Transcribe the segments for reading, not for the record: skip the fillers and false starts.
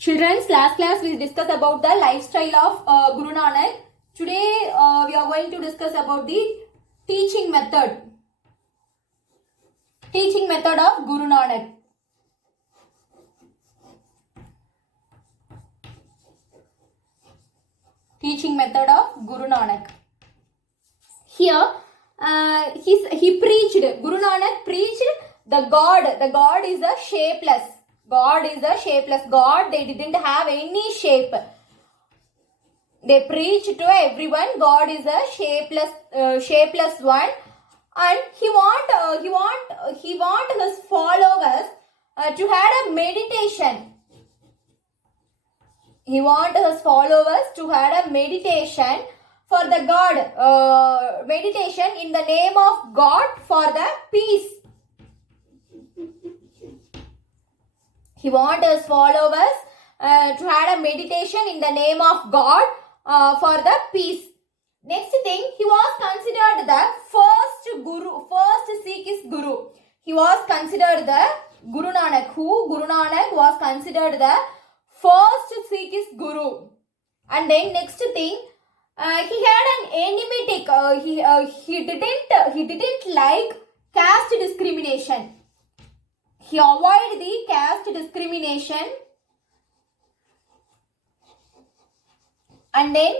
Children's last class we discuss about the lifestyle of Guru Nanak. Today we are going to discuss about the teaching method. Teaching method of Guru Nanak. Teaching method of Guru Nanak. Here he preached. Guru Nanak preached the God. The God is a shapeless. God is a shapeless God. They didn't have any shape. They preach to everyone. God is a shapeless one, and he want his followers to have a meditation. He want his followers to have a meditation for the God. Meditation in the name of God for the peace. He want his followers to have a meditation in the name of God for the peace. Next thing, he was considered the first Guru, first Sikh Guru. He was considered the Guru Nanak. Who? Guru Nanak was considered the first Sikh Guru. And then next thing, he had an enigmatic. He didn't like caste discrimination. He avoided the caste discrimination, and then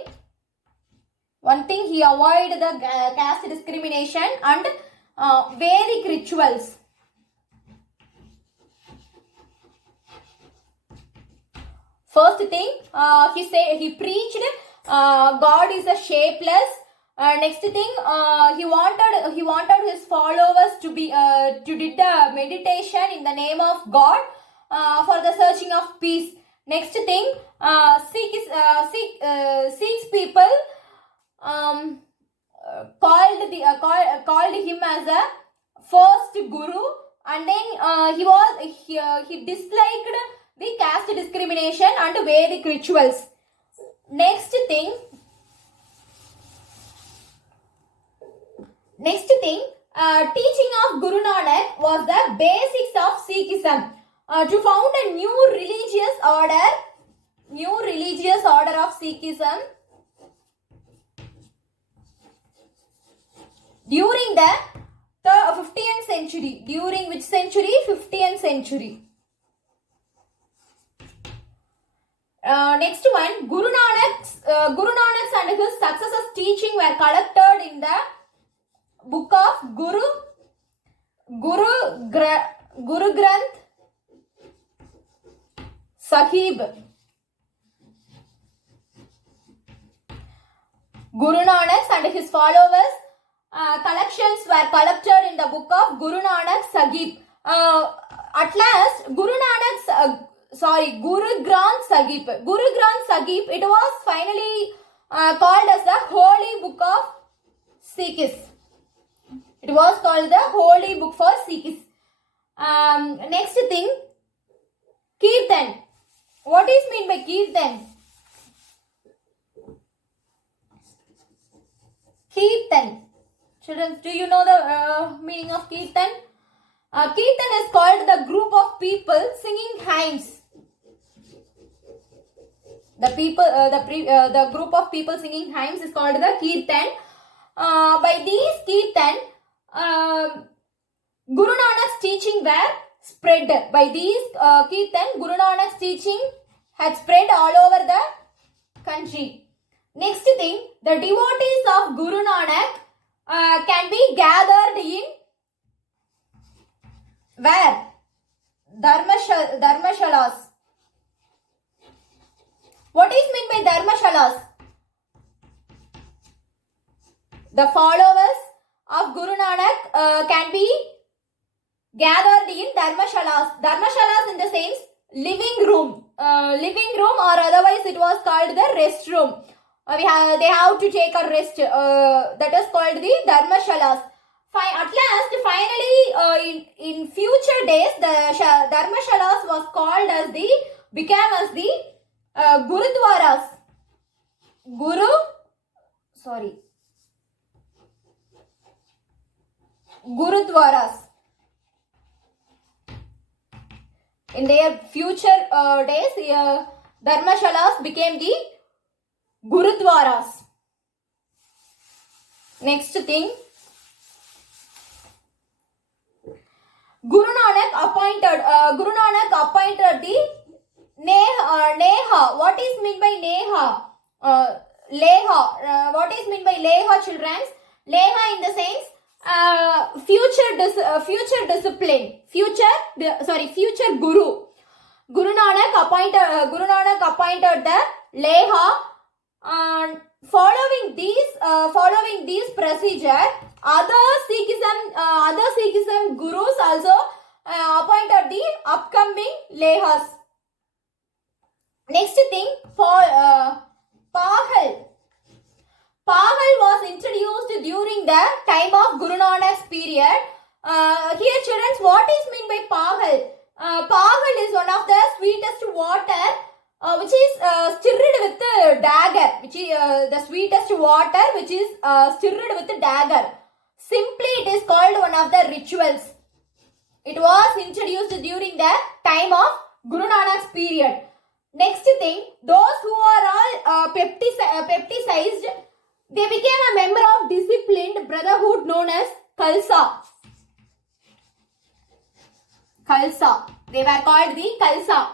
one thing, he avoided the caste discrimination and Vedic rituals. First thing, he preached God is a shapeless. Next thing, he wanted his followers to did the meditation in the name of God for the searching of peace. Next thing, Sikhs people called him as a first Guru, and then he disliked the caste discrimination and Vedic rituals. Next thing, teaching of Guru Nanak was the basics of Sikhism. To found a new religious order of Sikhism during the 15th century. During which century? 15th century. Next one, Guru Nanak's and his successors' teaching were collected in the book of Guru Granth Sahib. Guru Nanak and his followers collections were collected in the book of Guru Nanak Sahib. At last, Guru Granth Sahib. Guru Granth Sahib, it was finally called as the Holy Book of Sikhs. It was called the Holy Book for Sikhs. Next thing, Kirtan. What is meant by Kirtan? Kirtan. Children, do you know the meaning of Kirtan? Kirtan is called the group of people singing hymns. The group of people singing hymns is called the Kirtan. By these Kirtan, Guru Nanak's teaching were spread. By these Kirtan, Guru Nanak's teaching had spread all over the country. Next thing, the devotees of Guru Nanak can be gathered in where? Dharmashalas. What is meant by Dharmashalas? The followers of Guru Nanak can be gathered in Dharmashalas. Dharmashalas in the sense living room or otherwise it was called the rest room. They have to take a rest. That is called the Dharmashalas. At last, finally, in future days, the Dharmashalas was called as became as the Gurudwaras. Gurudwaras. In their future days, Dharmashalas became the Gurudwaras. Next thing, Guru Nanak appointed the Neha. What is meant by Neha? Leha. What is meant by Leha, children? Leha in the sense future discipline. Future Guru. Guru Nanak appointed the Leha. And following these procedure, other Sikhism gurus also appointed the upcoming Lehas. Next thing, Pahal. Pahal was introduced during the time of Guru Nanak's period. Here, children, what is meant by Pahal? Pahal is one of the sweetest water which is stirred with the dagger. Which is the sweetest water which is stirred with the dagger. Simply, it is called one of the rituals. It was introduced during the time of Guru Nanak's period. Next thing, those who are all pepticized, they became a member of disciplined brotherhood known as Khalsa. Khalsa. They were called the Khalsa.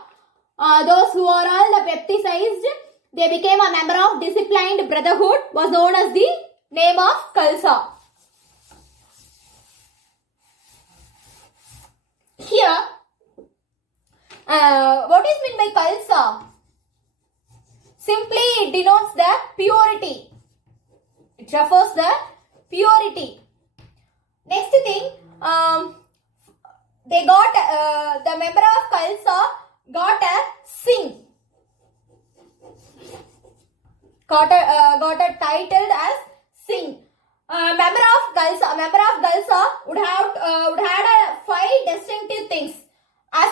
Those who are all the pepticized, they became a member of disciplined brotherhood, was known as the name of Khalsa. Here, what is meant by Khalsa? Simply, it denotes the purity. It refers the purity. Next thing, they got the member of Khalsa got a Singh. Got a titled as Singh. Member of Khalsa would had a 5 distinctive things as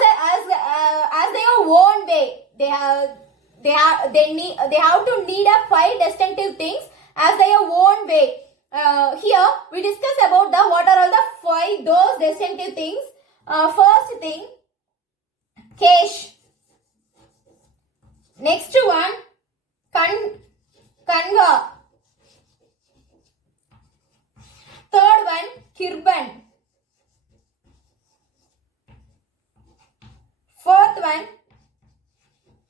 their own way. They have to need a 5 distinctive things as their own way. Here we discuss about what are all the 5 those distinctive things. First thing, Kesh. Next one, Kanga. Third one, Kirban. Fourth one,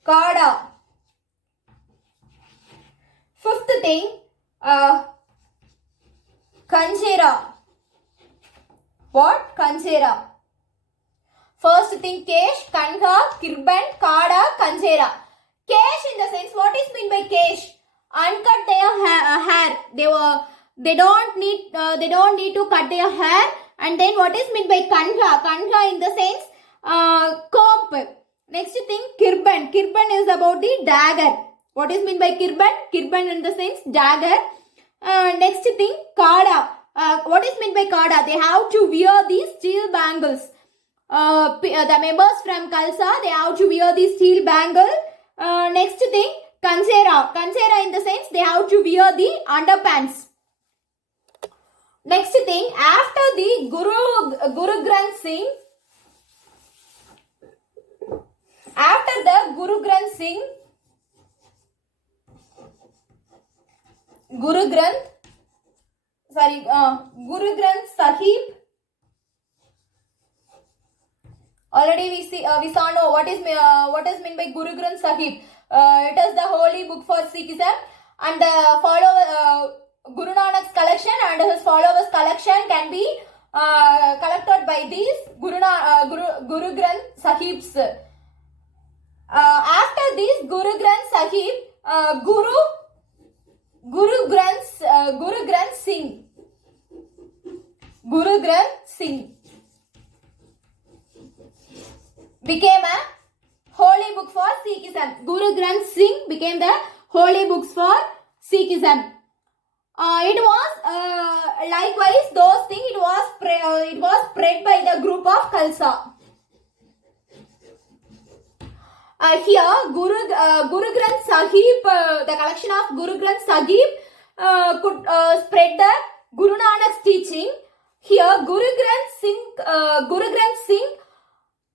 Kada. Fifth thing, Kanjera. What? Kanjera. First thing, Kesh, Kanga, Kirban, Kada, Kanjera. Kesh in the sense, what is meant by Kesh? Uncut their hair. They don't need to cut their hair. And then what is meant by Kanga? Kanga in the sense comb. Next thing, Kirban. Kirban is about the dagger. What is meant by Kirban? Kirban in the sense dagger. Next thing, Kada. What is meant by Kada? They have to wear these steel bangles. The members from Khalsa, they have to wear these steel bangle. Next thing, Kanjera. Kanjera in the sense they have to wear the underpants. Next thing, after the Guru Granth Singh, after the Guru Granth Sahib. Already we saw know what is meant by Guru Granth Sahib. It is the holy book for Sikhism, and the Guru Nanak's collection and his followers' collection can be collected by these Guru Granth Sahibs. After this Guru Granth Sahib, Guru Granth Singh became a holy book for Sikhism. Guru Granth Singh became the holy books for Sikhism. It was likewise those things. It was spread by the group of Khalsa. Here, Guru Granth Sahib, the collection of Guru Granth Sahib could spread the Guru Nanak's teaching. Here, Guru Granth Singh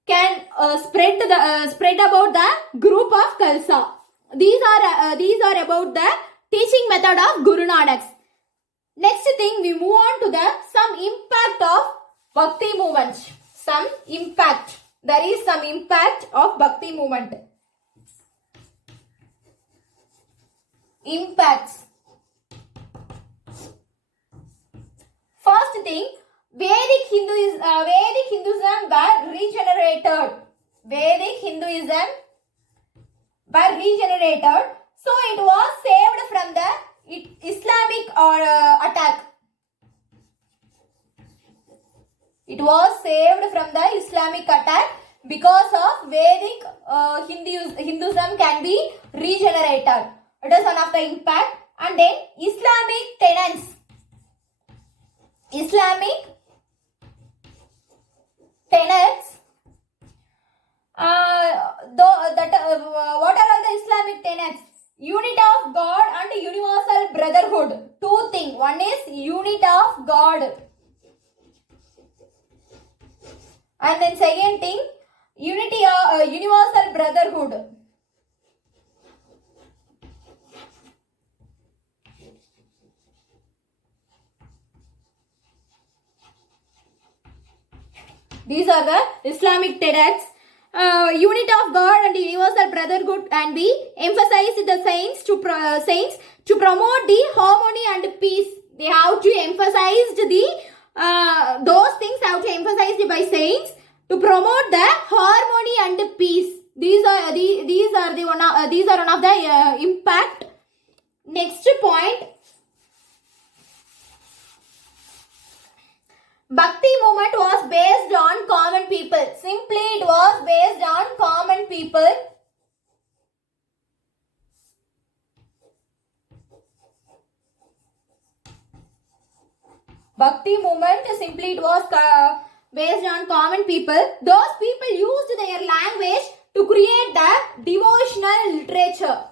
can spread about the group of Khalsa. These are about the teaching method of Guru Nanak's. Next thing, we move on to the some impact of Bhakti movement. Some impact. There is some impact of Bhakti movement. Impacts. First thing, Vedic Hinduism were regenerated. Vedic Hinduism were regenerated. So it was saved from the Islamic attack. It was saved from the Islamic attack because of Vedic Hinduism can be regenerated. It is one of the impact. And then Islamic tenets. Islamic tenets. What are all the Islamic tenets? Unity of God and universal brotherhood. Two things. One is unity of God. And then second thing, unity of universal brotherhood. These are the Islamic tenets. Unity of God and universal brotherhood can be emphasized the saints to promote the harmony and peace. They have to emphasize those things have to emphasized by saints to promote the harmony and peace. These are one of the impact. Next point. Bhakti movement was based on common people. Simply it was based on common people. Bhakti movement simply it was based on common people. Those people used their language to create the devotional literature.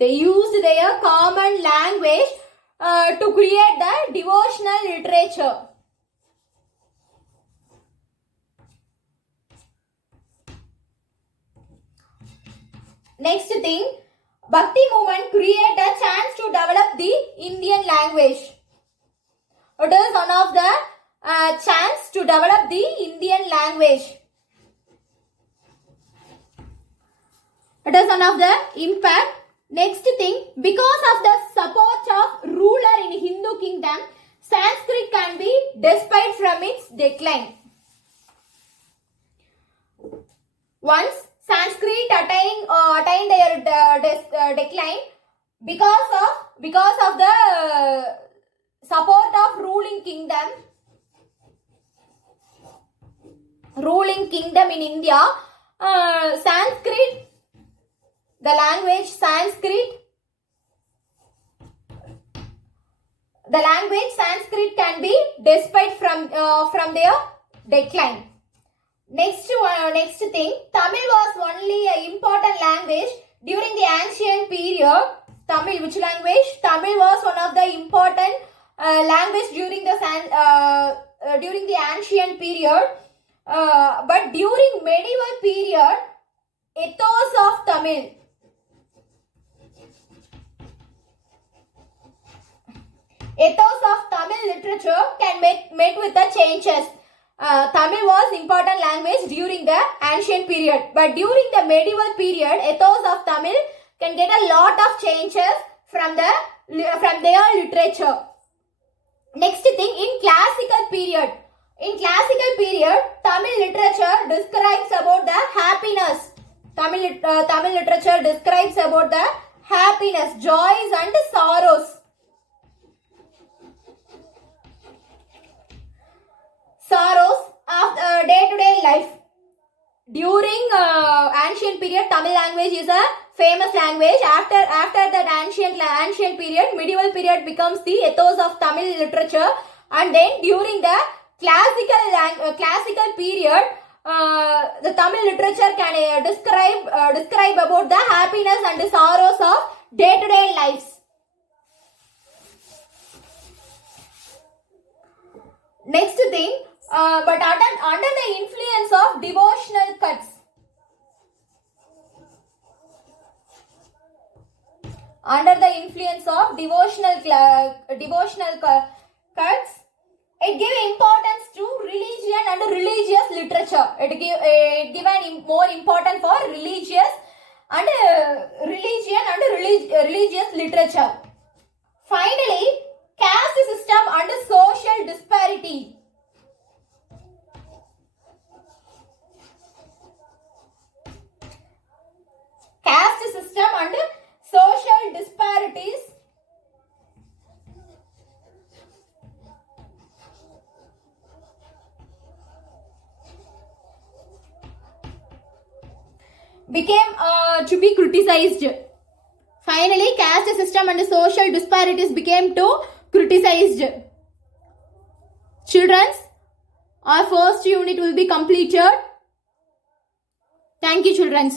They used their common language to create the devotional literature. Next thing, Bhakti movement create a chance to develop the Indian language. It is one of the chance to develop the Indian language. It is one of the impact. Next thing, because of the support of ruler in Hindu kingdom, Sanskrit can be despite from its decline. Once Sanskrit attained their decline because of the support of ruling kingdom in India, Sanskrit. The language Sanskrit can be despite from their decline. Next thing, Tamil was only an important language during the ancient period. Tamil, which language? Tamil was one of the important language during the ancient period. But during medieval period, ethos of Tamil. Ethos of Tamil literature can met with the changes. Tamil was important language during the ancient period, but during the medieval period, ethos of Tamil can get a lot of changes from their literature. Next thing, in classical period, Tamil literature describes about the happiness. Tamil literature describes about the happiness, joys and sorrows. Of day-to-day life. During ancient period, Tamil language is a famous language. After that ancient period, medieval period becomes the ethos of Tamil literature, and then during the classical period, the Tamil literature can describe about the happiness and the sorrows of day-to-day lives. Next thing, but under the influence of devotional cults. Under the influence of devotional cults, it gave importance to religion and religious literature. It given more importance for religious and religious literature. Finally, caste system and social disparity. Caste system and social disparities. Became to be criticized. Finally, caste system and social disparities became to criticized. Children, our first unit will be completed. Thank you, children.